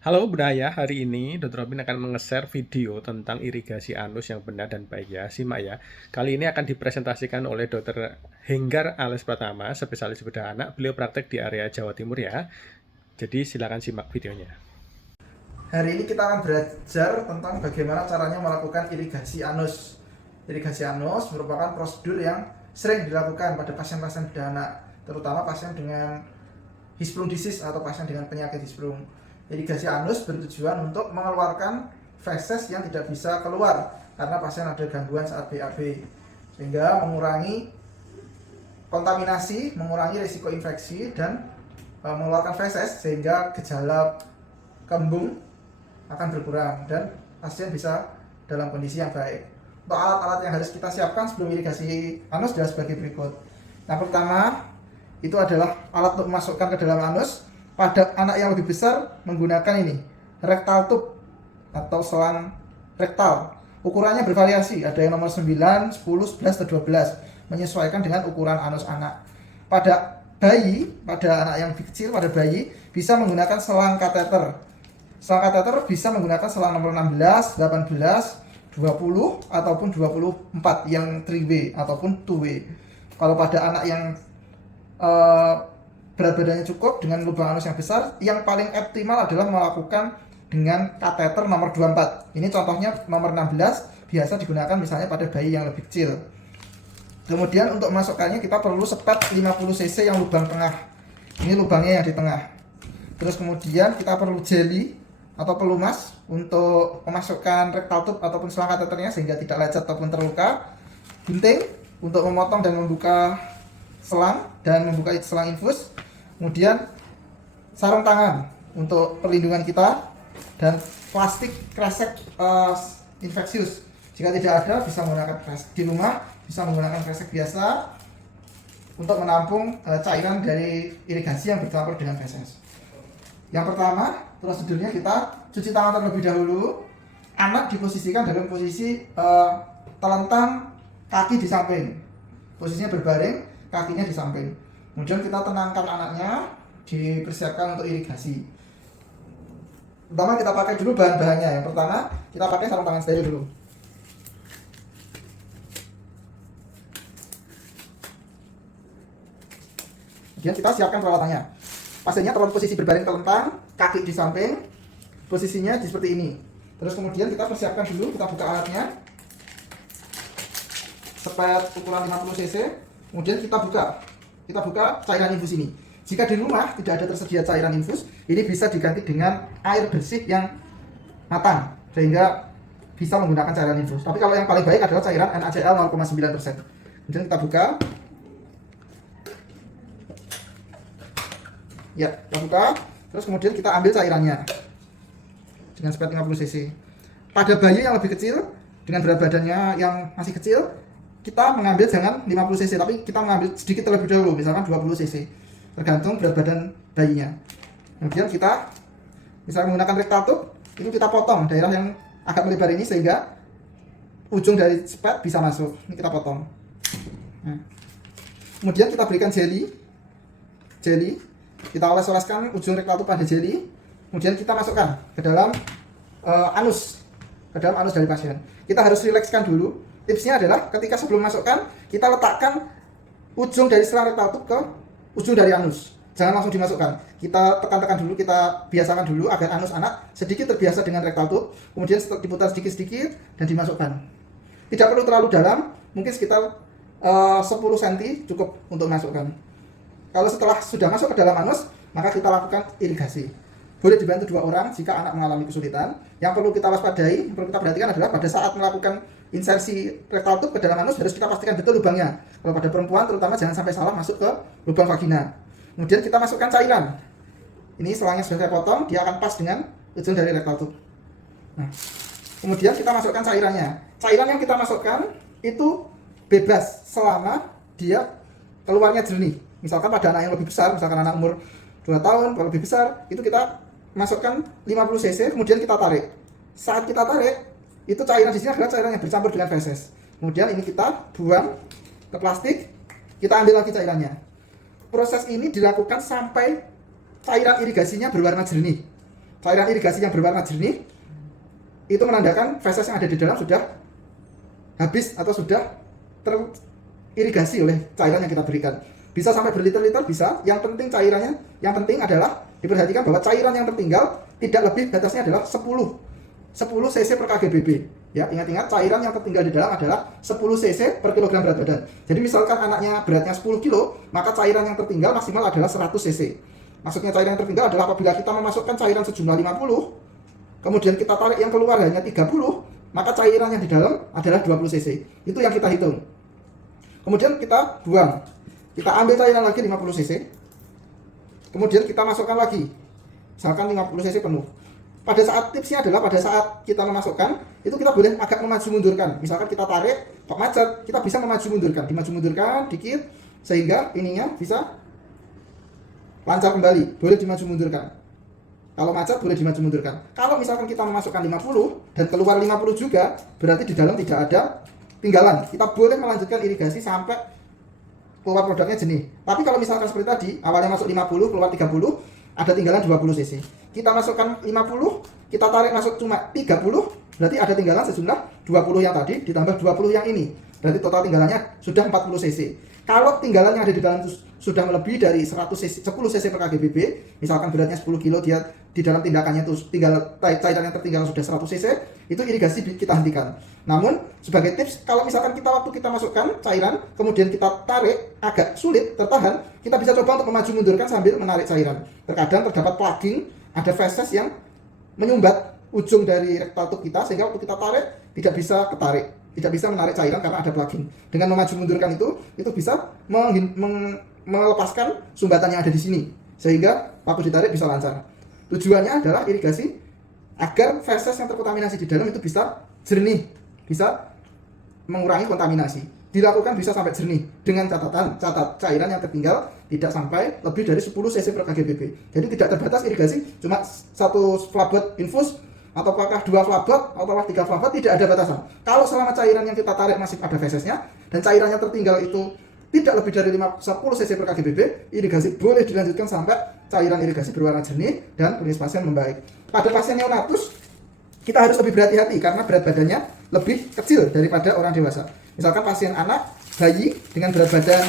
Halo Budaya, hari ini Dr. Robin akan menge-share video tentang irigasi anus yang benar dan baik ya. Simak ya. Kali ini akan dipresentasikan oleh Dr. Henggar Ales Pratama, spesialis bedah anak. Beliau praktek di area Jawa Timur ya. Jadi silakan simak videonya. Hari ini kita akan belajar tentang bagaimana caranya melakukan irigasi anus. Irigasi anus merupakan prosedur yang sering dilakukan pada pasien-pasien bedah anak, terutama pasien dengan Hirschsprung disease atau pasien dengan penyakit Hirschsprung. Irigasi anus bertujuan untuk mengeluarkan feses yang tidak bisa keluar karena pasien ada gangguan saat BAB, sehingga mengurangi kontaminasi, mengurangi risiko infeksi, dan mengeluarkan feses sehingga gejala kembung akan berkurang dan pasien bisa dalam kondisi yang baik. Untuk alat-alat yang harus kita siapkan sebelum irigasi anus adalah sebagai berikut. Yang pertama itu adalah alat untuk memasukkan ke dalam anus. Pada anak yang lebih besar menggunakan ini rectal tube atau selang rektal. Ukurannya bervariasi, ada yang nomor 9, 10, 11, atau 12, menyesuaikan dengan ukuran anus anak. Pada bayi, pada anak yang kecil, pada bayi bisa menggunakan selang kateter. Selang kateter bisa menggunakan selang nomor 16, 18, 20 ataupun 24 yang 3W ataupun 2W. Kalau pada anak yang berat badannya cukup dengan lubang anus yang besar, yang paling optimal adalah melakukan dengan kateter nomor 24. Ini contohnya nomor 16, biasa digunakan misalnya pada bayi yang lebih kecil. Kemudian untuk memasukkannya kita perlu sepet 50 cc yang lubang tengah. Ini lubangnya yang di tengah. Terus kemudian kita perlu jeli atau pelumas untuk memasukkan rectal tube ataupun selang kateternya sehingga tidak lecet ataupun terluka. Gunting untuk memotong dan membuka selang dan membuka selang infus. Kemudian sarung tangan untuk perlindungan kita, dan plastik kresek infeksius. Jika tidak ada, bisa menggunakan kresek di rumah, bisa menggunakan kresek biasa untuk menampung cairan dari irigasi yang bercampur dengan feses. Yang pertama, prosedurnya kita cuci tangan terlebih dahulu. Anak diposisikan dalam posisi telentang, kaki di samping. Posisinya berbaring, kakinya di samping. Kemudian kita tenangkan anaknya, dipersiapkan untuk irigasi. Pertama kita pakai dulu bahan-bahannya. Yang pertama kita pakai sarung tangan steril dulu. Kemudian kita siapkan peralatannya. Pasiennya dalam posisi berbaring telentang, kaki di samping, posisinya seperti ini. Terus kemudian kita persiapkan dulu, kita buka alatnya, sepet ukuran 50 cc. Kemudian kita buka cairan infus ini. Jika di rumah tidak ada tersedia cairan infus, ini bisa diganti dengan air bersih yang matang sehingga bisa menggunakan cairan infus. Tapi kalau yang paling baik adalah cairan NaCl 0,9%. Kemudian kita buka. Ya, kita buka. Terus kemudian kita ambil cairannya dengan sepet 50 cc. Pada bayi yang lebih kecil dengan berat badannya yang masih kecil, kita mengambil jangan 50 cc, tapi kita mengambil sedikit terlebih dahulu, misalkan 20 cc, tergantung berat badan bayinya. Kemudian kita misalnya menggunakan rectal tube, ini kita potong daerah yang agak melebar ini sehingga ujung dari sepet bisa masuk. Ini kita potong. Kemudian kita berikan jeli, kita oles-oleskan ujung rectal tube pada jeli. Kemudian kita masukkan ke dalam anus dari pasien. Kita harus rilekskan dulu. Tipsnya adalah ketika sebelum masukkan, kita letakkan ujung dari selang rectal tube ke ujung dari anus. Jangan langsung dimasukkan. Kita tekan-tekan dulu, kita biasakan dulu agar anus anak sedikit terbiasa dengan rectal tube. Kemudian diputar sedikit-sedikit dan dimasukkan. Tidak perlu terlalu dalam, mungkin sekitar 10 cm cukup untuk masukkan. Kalau setelah sudah masuk ke dalam anus, maka kita lakukan irigasi. Boleh dibantu 2 orang jika anak mengalami kesulitan. Yang perlu kita waspadai, yang perlu kita perhatikan adalah pada saat melakukan insersi rectal tube ke dalam anus harus kita pastikan betul lubangnya. Kalau pada perempuan terutama jangan sampai salah masuk ke lubang vagina. Kemudian kita masukkan cairan. Ini selangnya sudah saya potong, dia akan pas dengan ujung dari rectal tube. Nah, kemudian kita masukkan cairannya. Cairan yang kita masukkan itu bebas selama dia keluarnya jernih. Misalkan pada anak yang lebih besar, misalkan anak umur 2 tahun kalau lebih besar, itu kita masukkan 50 cc, kemudian kita tarik. Saat kita tarik, itu cairan di sini adalah cairan yang bercampur dengan feses. Kemudian ini kita buang ke plastik, kita ambil lagi cairannya. Proses ini dilakukan sampai cairan irigasinya berwarna jernih. cairan irigasi yang berwarna jernih, itu menandakan feses yang ada di dalam sudah habis atau sudah teririgasi oleh cairan yang kita berikan. Bisa sampai berliter-liter, bisa. Yang penting cairannya, yang penting adalah diperhatikan bahwa cairan yang tertinggal tidak lebih, batasnya adalah 10 cc per kgbp. Ya, ingat-ingat cairan yang tertinggal di dalam adalah 10 cc per kilogram berat badan. Jadi misalkan anaknya beratnya 10 kilo, maka cairan yang tertinggal maksimal adalah 100 cc. Maksudnya cairan yang tertinggal adalah apabila kita memasukkan cairan sejumlah 50, kemudian kita tarik yang keluar hanya 30, maka cairan yang di dalam adalah 20 cc. Itu yang kita hitung. Kemudian kita buang. Kita ambil cairan lagi 50 cc. Kemudian kita masukkan lagi. Misalkan 50 cc penuh. Pada saat tipsnya adalah pada saat kita memasukkan, itu kita boleh agak memaju mundurkan. Misalkan kita tarik, kok macet, kita bisa memaju mundurkan. Dimaju mundurkan dikit, sehingga ininya bisa lancar kembali. Boleh dimaju mundurkan. Kalau macet boleh dimaju mundurkan. Kalau misalkan kita memasukkan 50 dan keluar 50 juga, berarti di dalam tidak ada tinggalan. Kita boleh melanjutkan irigasi sampai keluar produknya jernih. Tapi kalau misalkan seperti tadi, awalnya masuk 50, keluar 30, ada tinggalan 20 cc. Kita masukkan 50, kita tarik masuk cuma 30, berarti ada tinggalan sejumlah 20 yang tadi ditambah 20 yang ini. Berarti total tinggalannya sudah 40 cc. Kalau tinggalan yang ada di dalam sudah melebihi dari 10 cc per kgbp, misalkan beratnya 10 kilo, dia di dalam tindakannya itu tinggal cairan yang tertinggal sudah 100 cc, itu irigasi kita hentikan. Namun sebagai tips, kalau misalkan kita waktu kita masukkan cairan, kemudian kita tarik agak sulit tertahan, kita bisa coba untuk memaju mundurkan sambil menarik cairan. Terkadang terdapat plugging, ada feses yang menyumbat ujung dari rektal tube kita, sehingga waktu kita tarik tidak bisa ketarik, tidak bisa menarik cairan karena ada plugging. Dengan memaju mundurkan itu bisa melepaskan sumbatan yang ada di sini, sehingga waktu ditarik bisa lancar. Tujuannya adalah irigasi agar feses yang terkontaminasi di dalam itu bisa jernih, bisa mengurangi kontaminasi. Dilakukan bisa sampai jernih dengan catat cairan yang tertinggal tidak sampai lebih dari 10 cc per kgbp. Jadi tidak terbatas irigasi cuma 1 flabot infus atau apakah 2 flabot atau 3 flabot, tidak ada batasan. Kalau selama cairan yang kita tarik masih ada fesesnya dan cairan yang tertinggal itu tidak lebih dari 10 cc per kgbp, irigasi boleh dilanjutkan sampai cairan irigasi berwarna jernih dan kondisi pasien membaik. Pada pasien neonatus, kita harus lebih berhati-hati karena berat badannya lebih kecil daripada orang dewasa. Misalkan pasien anak, bayi dengan berat badan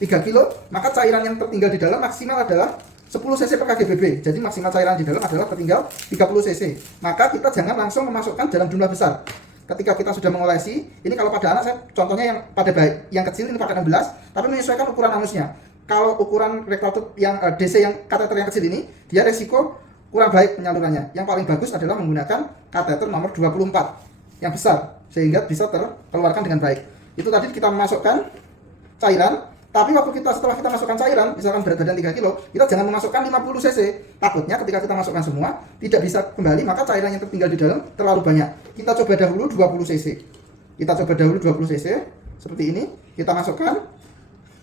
3 kilo, maka cairan yang tertinggal di dalam maksimal adalah 10 cc per kgbp. Jadi maksimal cairan di dalam adalah tertinggal 30 cc. Maka kita jangan langsung memasukkan dalam jumlah besar. Ketika kita sudah mengolesi, ini kalau pada anak saya contohnya yang pada bayi, yang kecil ini pakai 16, tapi menyesuaikan ukuran anusnya. Kalau ukuran rektal tube yang DC yang kateter yang kecil ini, dia resiko kurang baik penyalurannya. Yang paling bagus adalah menggunakan kateter nomor 24 yang besar, sehingga bisa terkeluarkan dengan baik. Itu tadi kita memasukkan cairan, tapi waktu setelah kita masukkan cairan, misalkan berat badan 3 kilo, kita jangan memasukkan 50 cc. Takutnya ketika kita masukkan semua, tidak bisa kembali, maka cairan yang tertinggal di dalam terlalu banyak. Kita coba dahulu 20 cc. Kita coba dahulu 20 cc, seperti ini. Kita masukkan,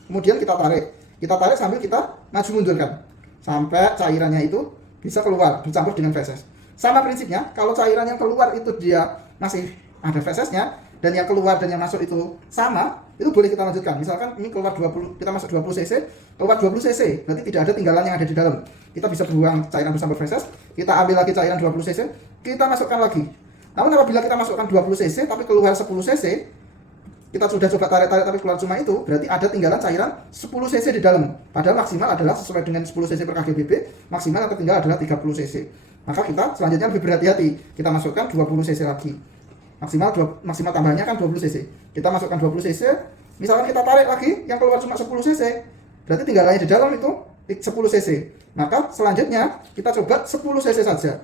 kemudian kita tarik. Kita tarik sambil kita maju mundurkan. Sampai cairannya itu bisa keluar, bercampur dengan feses. Sama prinsipnya, kalau cairan yang keluar itu dia masih ada fesesnya, dan yang keluar dan yang masuk itu sama, itu boleh kita lanjutkan. Misalkan ini keluar 20, kita masuk 20 cc, keluar 20 cc, berarti tidak ada tinggalan yang ada di dalam. Kita bisa buang cairan bercampur feses, kita ambil lagi cairan 20 cc, kita masukkan lagi. Namun apabila kita masukkan 20 cc tapi keluar 10 cc, kita sudah coba tarik-tarik tapi keluar cuma itu, berarti ada tinggalan cairan 10 cc di dalam. Padahal maksimal adalah sesuai dengan 10 cc per kgbp, maksimal yang tertinggal adalah 30 cc. Maka kita selanjutnya lebih berhati-hati. Kita masukkan 20 cc lagi. Maksimal tambahnya kan 20 cc. Kita masukkan 20 cc, misalkan kita tarik lagi yang keluar cuma 10 cc, berarti tinggalannya di dalam itu 10 cc. Maka selanjutnya kita coba 10 cc saja.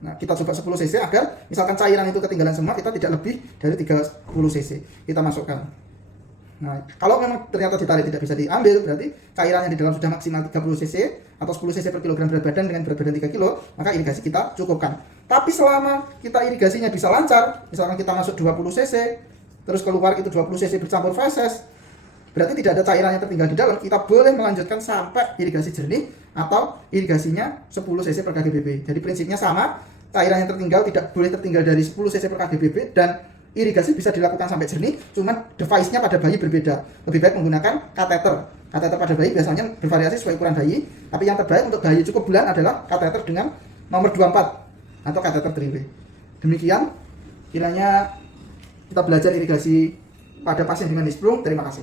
Nah, kita coba 10 cc agar misalkan cairan itu ketinggalan semua, kita tidak lebih dari 30 cc. Kita masukkan. Nah, kalau memang ternyata ditarik tidak bisa diambil, berarti cairan yang di dalam sudah maksimal 30 cc atau 10 cc per kilogram berat badan dengan berat badan 3 kilo, maka irigasi kita cukupkan. Tapi selama kita irigasinya bisa lancar, misalkan kita masuk 20 cc, terus keluar itu 20 cc bercampur feses, berarti tidak ada cairan yang tertinggal di dalam, kita boleh melanjutkan sampai irigasi jernih atau irigasinya 10 cc per kgbp. Jadi prinsipnya sama, cairan yang tertinggal tidak boleh tertinggal dari 10 cc per kgbp, dan irigasi bisa dilakukan sampai jernih, cuman device-nya pada bayi berbeda. Lebih baik menggunakan kateter. Kateter pada bayi biasanya bervariasi sesuai ukuran bayi, tapi yang terbaik untuk bayi cukup bulan adalah kateter dengan nomor 24 atau kateter 3W. Demikian kiranya kita belajar irigasi pada pasien dengan Hirschsprung. Terima kasih.